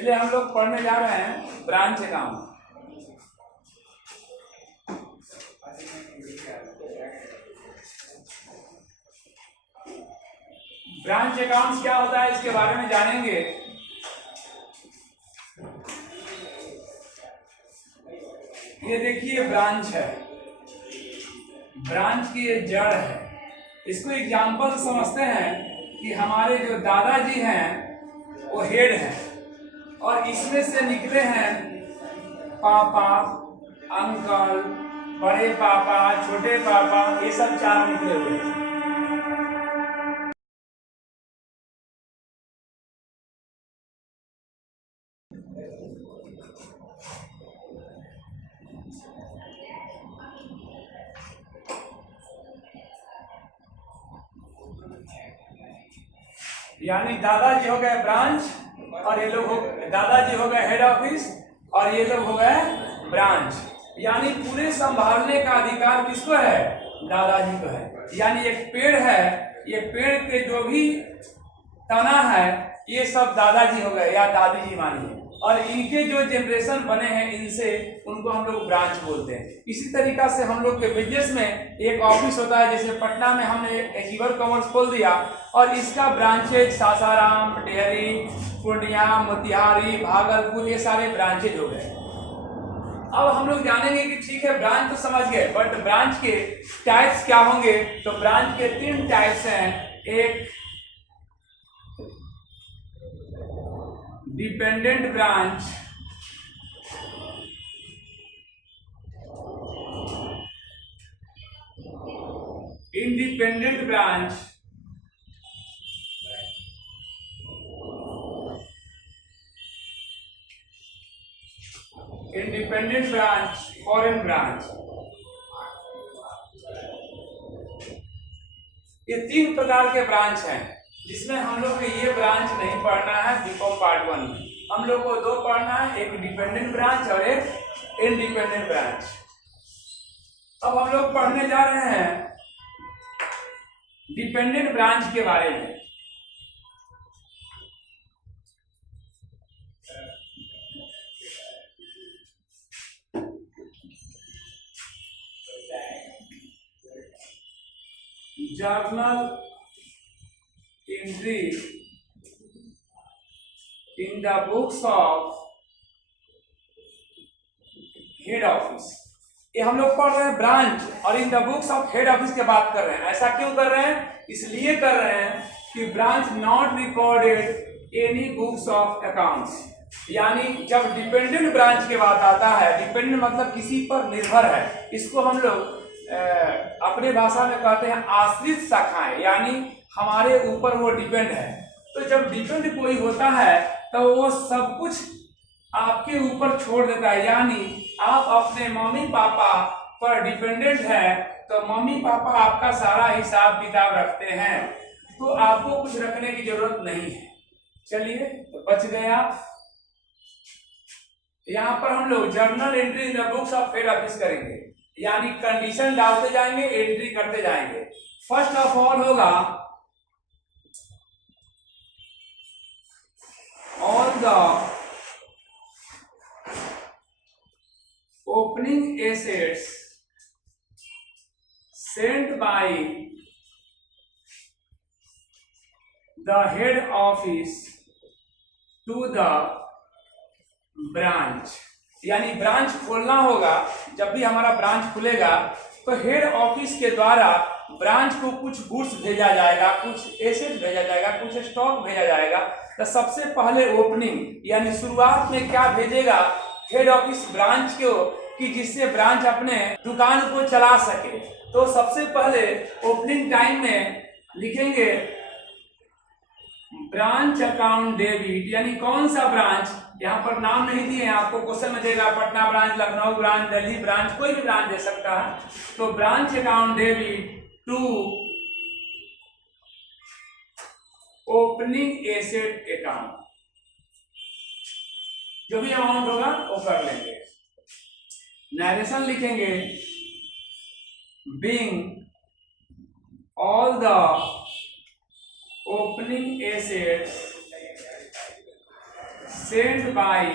चलिए हम लोग पढ़ने जा रहे हैं ब्रांच अकाउंट। ब्रांच अकाउंट क्या होता है इसके बारे में जानेंगे। ये देखिए ब्रांच है, ब्रांच की ये जड़ है। इसको एग्जाम्पल समझते हैं कि हमारे जो दादाजी हैं वो हेड हैं और इसमें से निकले हैं पापा, अंकल, बड़े पापा, छोटे पापा, ये सब चार निकले हुए हैं। यानी दादाजी हो गए ब्रांच और ये लोग दादाजी हो गए हेड ऑफिस और ये लोग हो गए ब्रांच। यानी पूरे संभालने का अधिकार किसको है? दादाजी को है। यानी एक पेड़ है, ये पेड़ के जो भी तना है ये सब दादाजी हो गए या दादी जी मानिए, और इनके जो जनरेशन बने हैं इनसे उनको हम लोग ब्रांच बोलते हैं। इसी तरीका से हम लोग के बिजनेस में एक ऑफिस होता है, जैसे पटना में हमने अचीवर कॉमर्स खोल दिया और इसका ब्रांचेज सासाराम, टेहरी, पूर्णिया, मोतिहारी, भागलपुर, ये सारे ब्रांचेज हो गए। अब हम लोग जानेंगे कि ठीक है ब्रांच तो समझ गए, बट ब्रांच के टाइप्स क्या होंगे। तो ब्रांच के 3 टाइप्स हैं। एक dependent branch, independent branch, independent branch, foreign branch. ये 3 प्रकार के ब्रांच हैं जिसमें हम लोग को ये ब्रांच नहीं पढ़ना है। बीकॉम पार्ट 1 में हम लोग को 2 पढ़ना है, एक डिपेंडेंट ब्रांच और एक इंडिपेंडेंट ब्रांच। अब हम लोग पढ़ने जा रहे हैं डिपेंडेंट ब्रांच के बारे में। Journal entry in the books of head office, ये हम लोग पढ़ रहे हैं ब्रांच, और इन the books of head office की बात कर रहे हैं। ऐसा क्यों कर रहे हैं? इसलिए कर रहे हैं कि branch not recorded any books of accounts. यानी जब डिपेंडेंट ब्रांच की बात आता है, डिपेंडेंट मतलब किसी पर निर्भर है, इसको हम लोग अपने भाषा में कहते हैं आश्रित शाखाएं, यानी हमारे ऊपर वो डिपेंड है। तो जब डिपेंड कोई होता है तो वो सब कुछ आपके ऊपर छोड़ देता है। यानी आप अपने मम्मी पापा पर डिपेंडेंट है तो मम्मी पापा आपका सारा हिसाब किताब रखते हैं, तो आपको कुछ रखने की जरूरत नहीं है। चलिए तो बच गए आप। यहाँ पर हम लोग journal entry in the books of head office करेंगे, यानी कंडीशन डालते जाएंगे, एंट्री करते जाएंगे। फर्स्ट ऑफ ऑल होगा all the opening assets sent by the head office to the branch. यानी ब्रांच खोलना होगा, जब भी हमारा ब्रांच खुलेगा तो हेड ऑफिस के द्वारा ब्रांच को कुछ गुड्स भेजा जाएगा, कुछ एसेट भेजा जाएगा, कुछ स्टॉक भेजा जाएगा। तो सबसे पहले ओपनिंग यानी शुरुआत में क्या भेजेगा हेड ऑफिस ब्रांच को, कि जिससे ब्रांच अपने दुकान को चला सके। तो सबसे पहले ओपनिंग टाइम में लिखेंगे ब्रांच अकाउंट डेबिट, यानी कौन सा ब्रांच, यहाँ पर नाम नहीं दिए हैं, आपको क्वेश्चन में देगा Patna branch, Lucknow branch, Delhi branch, कोई भी ब्रांच दे सकता है। तो branch account debit to opening asset account, जो भी अमाउंट होगा वो कर लेंगे। नरेशन लिखेंगे being all the opening assets send by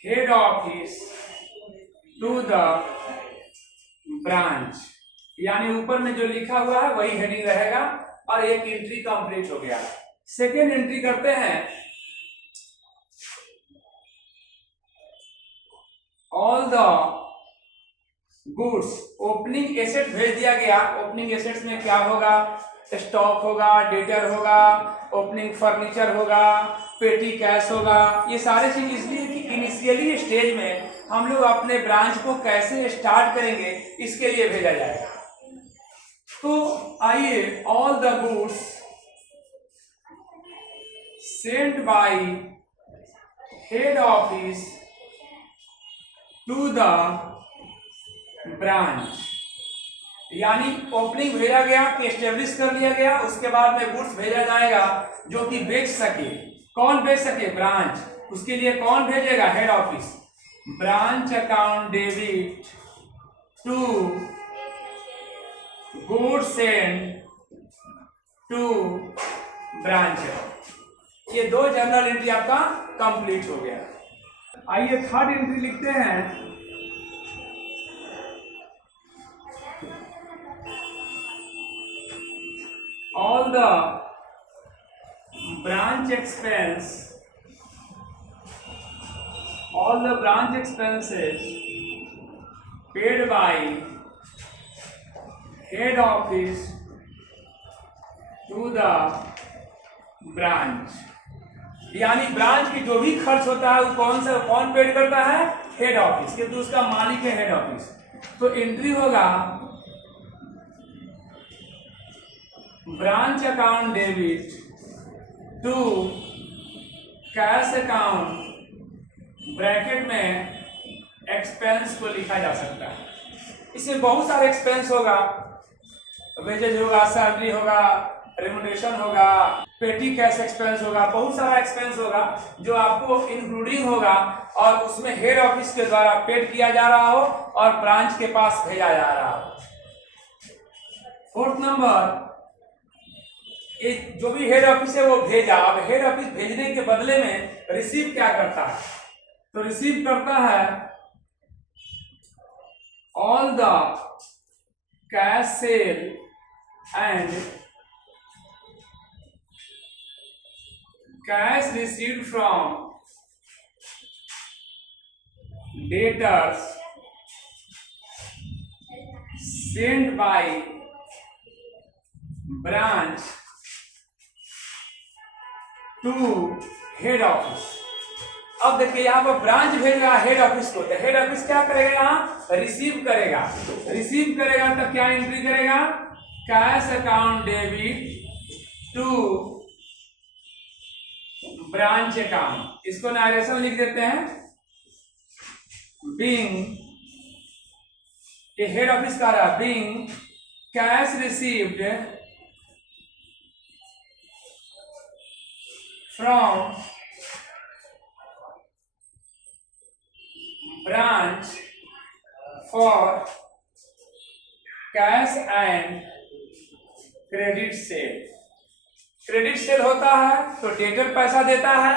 head office to the branch, यानी ऊपर में जो लिखा हुआ है वही हेडिंग रहेगा और एक एंट्री कंप्लीट हो गया। सेकेंड एंट्री करते हैं, all the goods, opening asset भेज दिया गया। ओपनिंग एसेट्स में क्या होगा, स्टॉक होगा, डेटर होगा, ओपनिंग फर्नीचर होगा, पेटी कैश होगा। ये सारे चीज इसलिए कि इनिशियली स्टेज में हम लोग अपने ब्रांच को कैसे स्टार्ट करेंगे इसके लिए भेजा जाएगा। तो आइए, all the goods sent by head office to the branch, यानी ओपनिंग भेजा गया कि एस्टेब्लिश कर लिया गया, उसके बाद में गुड्स भेजा जाएगा जो कि बेच सके। कौन बेच सके, ब्रांच। उसके लिए कौन भेजेगा, head office. Branch account debit to goods send to branch. ये दो जनरल एंट्री आपका कंप्लीट हो गया। आइए थर्ड एंट्री लिखते हैं, all the branch expense, all the branch expenses paid by head office to the branch, यानी ब्रांच की जो भी खर्च होता है वो कौन पेड करता है, हेड ऑफिस, क्योंकि उसका मालिक है हेड ऑफिस। तो एंट्री होगा branch account debit to cash account, bracket में एक्सपेंस को लिखा जा सकता है। इसमें बहुत सारे एक्सपेंस होगा, वेजेज होगा, सैलरी होगा, रेम्युनरेशन होगा, पेटी कैश एक्सपेंस होगा, बहुत सारा एक्सपेंस होगा जो आपको इंक्लूडिंग होगा और उसमें हेड ऑफिस के द्वारा पेड किया जा रहा हो और ब्रांच के पास भेजा जा रहा हो। फोर्थ नंबर, ये जो भी हेड ऑफिस है वो भेजा। अब हेड ऑफिस भेजने के बदले में रिसीव क्या करता है, तो रिसीव करता है all the cash sale and cash received from debtors send by branch to head office. अब देखिए यहाँ पर ब्रांच भेज रहा है हेड ऑफिस को, तो हेड ऑफिस क्या करेगा, यहाँ रिसीव करेगा। रिसीव करेगा तो क्या एंट्री करेगा, cash account debit to branch account. इसको नारेशन लिख देते हैं, बीइंग, ये हेड ऑफिस का रहा, being cash received from branch for cash and credit sale। Credit sale होता है तो डेटर पैसा देता है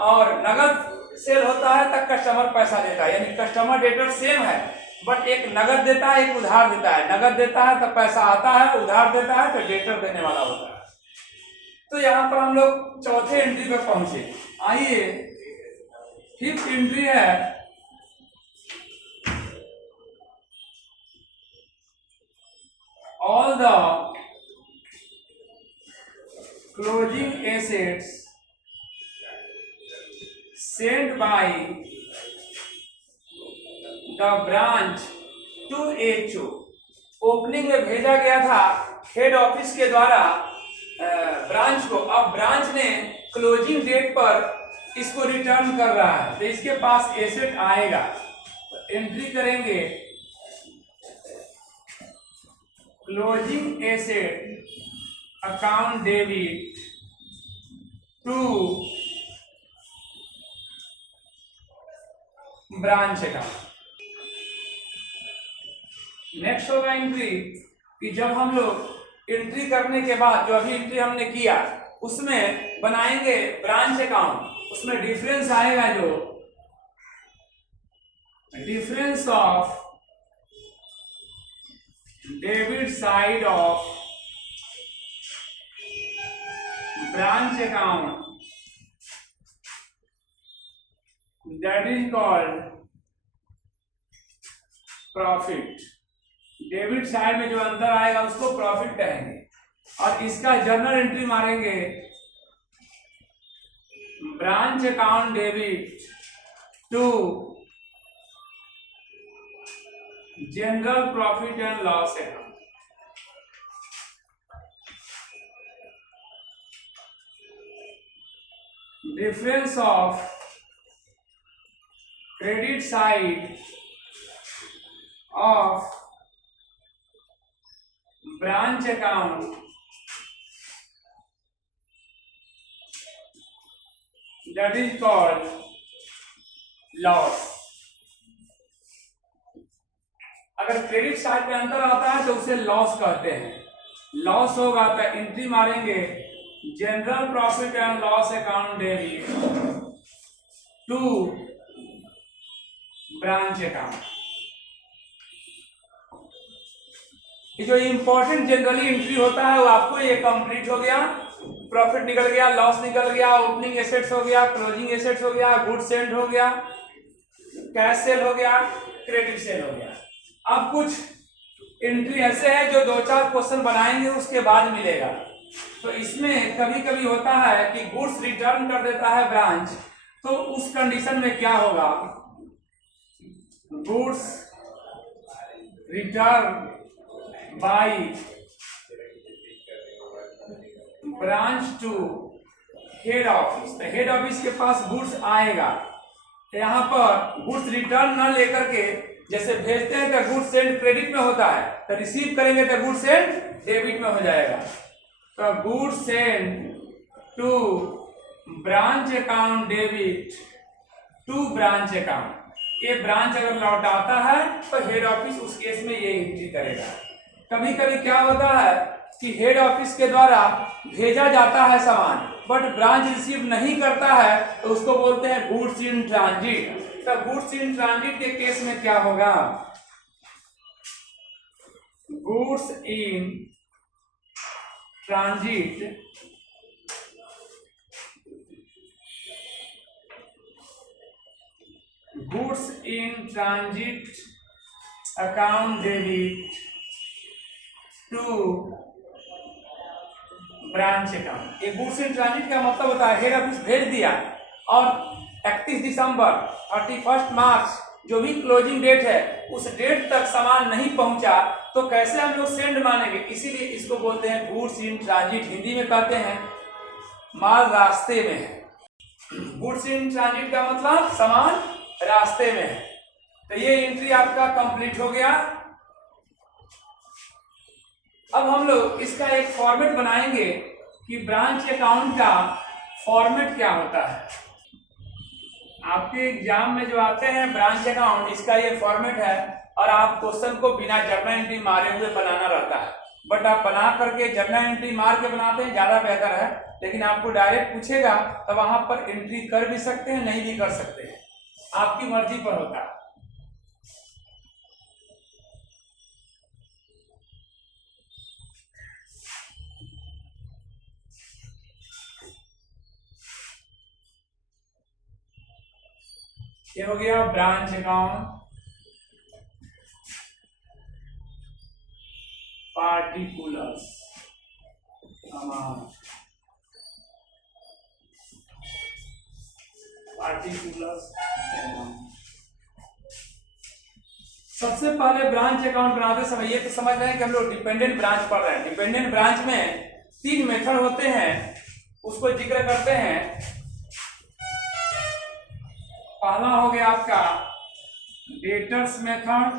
और नगद सेल होता है तब कस्टमर पैसा देता है, यानी कस्टमर डेटर सेम है बट एक नगद देता है एक उधार देता है। नगद देता है तब पैसा आता है, उधार देता है तो डेटर देने वाला होता है। तो यहाँ पर हम लोग चौथे एंट्री पे पहुंचे। आइए फिफ्थ एंट्री है, all the closing assets send by the branch to HO. Opening में भेजा गया था हेड ऑफिस के द्वारा ब्रांच को, अब ब्रांच ने क्लोजिंग डेट पर इसको रिटर्न कर रहा है तो इसके पास एसेट आएगा। तो एंट्री करेंगे closing asset account debit to branch account. Next होगा एंट्री कि जब हम लोग एंट्री करने के बाद जो अभी एंट्री हमने किया उसमें बनाएंगे ब्रांच अकाउंट, उसमें डिफरेंस आएगा, जो difference of debit side of branch account, that is called profit. Debit side में जो अंतर आएगा उसको प्रॉफिट कहेंगे, और इसका जर्नल एंट्री मारेंगे branch account debit to general profit and loss account. Difference of credit side of branch account, that is called loss। अगर क्रेडिट साइड पे अंतर आता है तो उसे लॉस कहते हैं। लॉस होगा तो एंट्री मारेंगे general profit and loss account debit to branch account. ये जो इंपॉर्टेंट जनरली एंट्री होता है वो आपको ये कंप्लीट हो गया। प्रॉफिट निकल गया, लॉस निकल गया, ओपनिंग एसेट्स हो गया, क्लोजिंग एसेट्स हो गया, गुड्स सेल्ड हो गया, कैश सेल हो गया, क्रेडिट सेल हो गया। अब कुछ एंट्री ऐसे है जो 2-4 क्वेश्चन बनाएंगे उसके बाद मिलेगा। तो इसमें कभी कभी होता है कि गुड्स रिटर्न कर देता है ब्रांच, तो उस कंडीशन में क्या होगा, goods return by branch to head office. तो हेड ऑफिस के पास गुड्स आएगा, तो यहाँ पर गुड्स रिटर्न न लेकर के जैसे भेजते हैं तो गुड्स सेंड क्रेडिट में होता है, तो रिसीव करेंगे तो गुड्स सेंड डेबिट में हो जाएगा। तो goods send to branch account debit to branch account. ये ब्रांच अगर लौटाता है तो हेड ऑफिस उस केस में ये एंट्री करेगा। कभी कभी क्या होता है कि हेड ऑफिस के द्वारा भेजा जाता है सामान, बट ब्रांच रिसीव नहीं करता है, तो उसको बोलते हैं गुड्स इन ट्रांजिट। तो गुड्स इन ट्रांजिट के केस में क्या होगा, goods in transit goods in transit account debit to branch account. ये गुड्स इन ट्रांजिट का मतलब होता है हेड ऑफिस भेज दिया और 31 दिसंबर 31 मार्च जो भी क्लोजिंग डेट है उस डेट तक सामान नहीं पहुंचा, तो कैसे हम लोग सेंड मानेंगे, इसीलिए इसको बोलते हैं गुड्स इन ट्रांजिट। हिंदी में कहते हैं माल रास्ते में है। गुड्स इन ट्रांजिट का मतलब सामान रास्ते में है। तो ये एंट्री आपका कंप्लीट हो गया। अब हम लोग इसका एक फॉर्मेट बनाएंगे कि ब्रांच अकाउंट का फॉर्मेट क्या होता है। आपके एग्जाम में जो आते हैं ब्रांच अकाउंट, इसका ये फॉर्मेट है, और आप क्वेश्चन को बिना जर्नल एंट्री मारे हुए बनाना रहता है, बट आप बना करके जर्नल एंट्री मार के बनाते हैं ज्यादा बेहतर है। लेकिन आपको डायरेक्ट पूछेगा तो वहां पर एंट्री कर भी सकते हैं, नहीं भी कर सकते हैं, आपकी मर्जी पर होता है। ये हो गया branch account, particulars amount, particulars amount. सबसे पहले ब्रांच अकाउंट बनाते समय ये तो समझ रहे हैं कि हम लोग डिपेंडेंट ब्रांच पढ़ रहे हैं। डिपेंडेंट ब्रांच में 3 मेथड होते हैं, उसको जिक्र करते हैं। पहला हो गया आपका डेटर्स मेथड,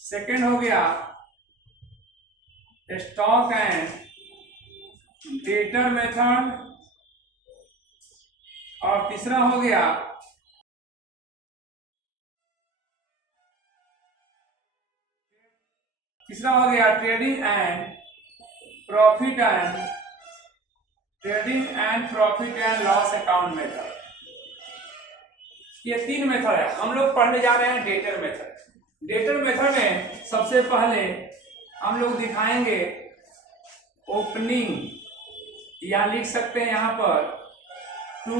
सेकंड हो गया स्टॉक एंड डेटर मेथड, और तीसरा हो गया trading and profit and trading and profit and loss account method. ये 3 मेथड है। हम लोग पढ़ने जा रहे हैं डेटर मेथड। डेटर मेथड में सबसे पहले हम लोग दिखाएंगे ओपनिंग, या लिख सकते हैं यहां पर to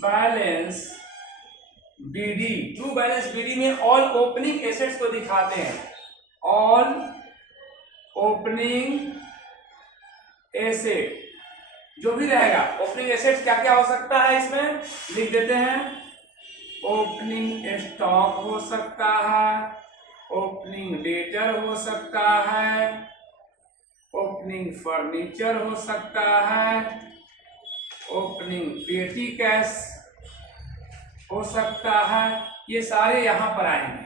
balance BD. To balance BD में ऑल ओपनिंग एसेट्स को दिखाते हैं। ऑल ओपनिंग एसेट जो भी रहेगा, ओपनिंग एसेट्स क्या क्या हो सकता है इसमें लिख देते हैं। ओपनिंग स्टॉक हो सकता है, ओपनिंग डेटर हो सकता है, ओपनिंग फर्नीचर हो सकता है, ओपनिंग पेटी कैश हो सकता है। ये सारे यहां पर आएंगे।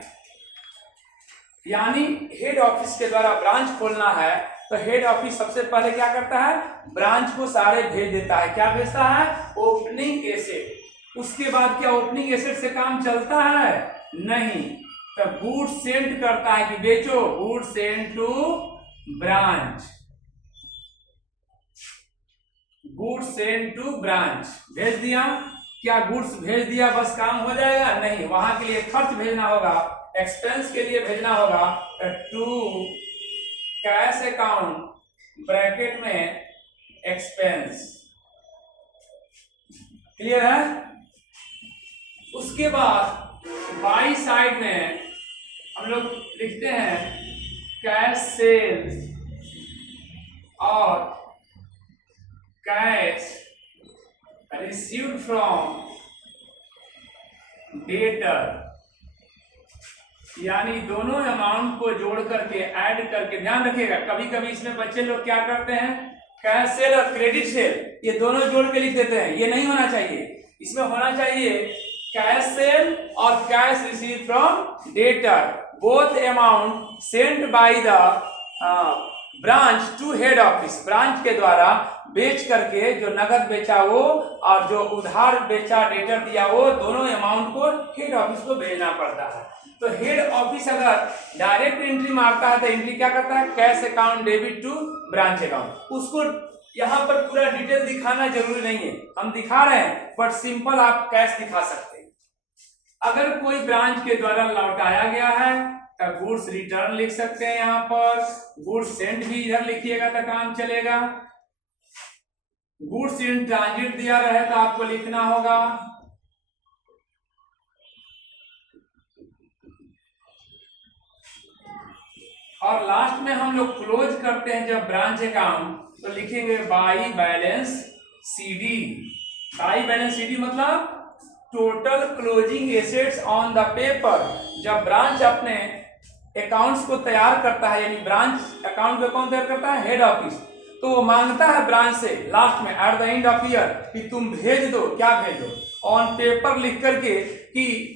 यानी हेड ऑफिस के द्वारा ब्रांच खोलना है तो हेड ऑफिस सबसे पहले क्या करता है, ब्रांच को सारे भेज देता है। क्या भेजता है, ओपनिंग एसेट। उसके बाद क्या ओपनिंग एसेट से काम चलता है, नहीं, तो गुड्स सेंड करता है कि बेचो, goods send to branch, goods send to branch भेज दिया। क्या गुड्स भेज दिया बस काम हो जाएगा, नहीं, वहां के लिए खर्च भेजना होगा, एक्सपेंस के लिए भेजना होगा। टू कैश अकाउंट ब्रैकेट में एक्सपेंस, क्लियर है। उसके बाद बाई साइड में हम लोग लिखते हैं कैश सेल्स और कैश रिसीव्ड फ्रॉम डेटर, यानी दोनों अमाउंट को जोड़ करके ऐड करके। ध्यान रखिएगा, कभी कभी इसमें बच्चे लोग क्या करते हैं, कैश सेल और क्रेडिट सेल ये दोनों जोड़ के लिख देते हैं। ये नहीं होना चाहिए। इसमें होना चाहिए कैश सेल और cash receive from debtor, both amount sent by the branch to head office. Branch के द्वारा बेच करके जो नगद बेचा वो और जो उधार बेचा डेटर दिया वो, दोनों अमाउंट को हेड ऑफिस को भेजना पड़ता है। तो हेड ऑफिस अगर डायरेक्ट एंट्री मारता है तो एंट्री क्या करता है, cash account debit to branch account. उसको यहाँ पर पूरा डिटेल दिखाना जरूरी नहीं है, हम दिखा रहे हैं, बट सिंपल आप कैश दिखा सकते हैं। अगर कोई ब्रांच के द्वारा लौटाया गया है तो गुड्स रिटर्न लिख सकते हैं। यहाँ पर गुड्स सेंट भी इधर लिखिएगा तो काम चलेगा। गुड्स इन ट्रांजिट दिया रहे तो आपको लिखना होगा। और लास्ट में हम लोग क्लोज करते हैं जब ब्रांच अकाउंट, तो लिखेंगे by balance CD. By balance CD मतलब total closing assets on the paper. जब ब्रांच अपने अकाउंट्स को तैयार करता है, यानी ब्रांच अकाउंट को कौन तैयार करता है, हेड ऑफिस, तो वो मांगता है ब्रांच से लास्ट में at the end of year कि तुम भेज दो, क्या भेज दो, ऑन पेपर लिख करके कि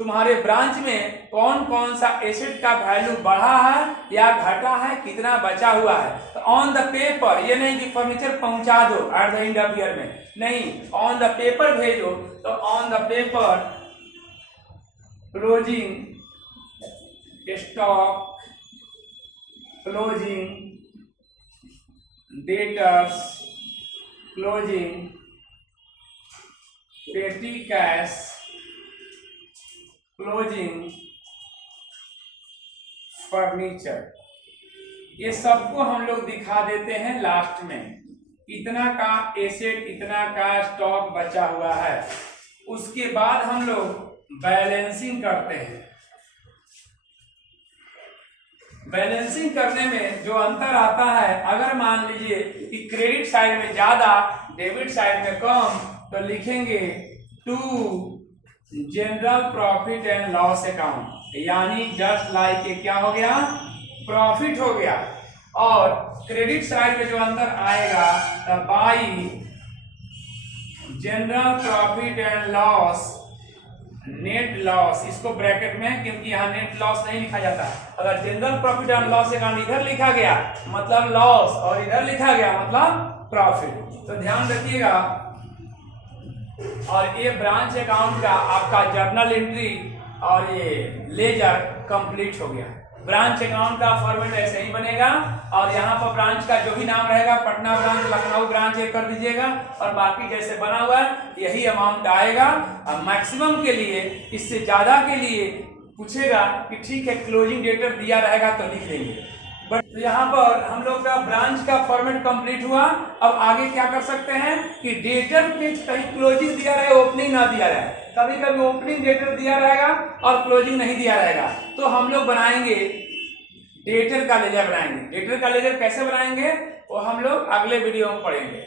तुम्हारे ब्रांच में कौन कौन सा एसेट का वैल्यू बढ़ा है या घटा है, कितना बचा हुआ है। तो ऑन द पेपर, ये नहीं कि फर्नीचर पहुंचा दो at the end of year में, नहीं, ऑन द पेपर भेजो। तो on the paper closing stock, closing debtors, closing पेटी कैश, क्लोजिंग फर्नीचर, ये सबको हम लोग दिखा देते हैं लास्ट में। इतना का एसेट, इतना का स्टॉक बचा हुआ है। उसके बाद हम लोग बैलेंसिंग करते हैं। बैलेंसिंग करने में जो अंतर आता है, अगर मान लीजिए कि क्रेडिट साइड में ज्यादा, डेबिट साइड में कम, तो लिखेंगे to general profit and loss account, यानी जस्ट लाइक क्या हो गया, प्रॉफिट हो गया। और क्रेडिट साइड में जो अंदर आएगा तो by general profit and loss net loss, इसको ब्रैकेट में, क्योंकि यहाँ नेट लॉस नहीं लिखा जाता। अगर general profit and loss account इधर लिखा गया मतलब लॉस, और इधर लिखा गया मतलब प्रॉफिट, तो ध्यान रखिएगा। और ये ब्रांच अकाउंट का आपका जर्नल एंट्री और ये लेजर कंप्लीट हो गया। ब्रांच अकाउंट का फॉर्मेट ऐसे ही बनेगा और यहाँ पर ब्रांच का जो भी नाम रहेगा, पटना ब्रांच, लखनऊ ब्रांच, ये कर दीजिएगा और बाकी जैसे बना हुआ है यही अमाउंट आएगा। और मैक्सिमम के लिए, इससे ज्यादा के लिए पूछेगा कि ठीक है क्लोजिंग डेटर दिया रहेगा तो लिख देंगे। बट तो यहाँ पर हम लोग का ब्रांच का फॉर्मेट कंप्लीट हुआ। अब आगे क्या कर सकते हैं कि डेटर में कहीं क्लोजिंग दिया रहे, ओपनिंग ना दिया रहे, कभी कभी ओपनिंग डेटर दिया रहेगा और क्लोजिंग नहीं दिया रहेगा, तो हम लोग बनाएंगे डेटर का लेजर बनाएंगे। डेटर का लेजर कैसे बनाएंगे वो हम लोग अगले वीडियो में पढ़ेंगे।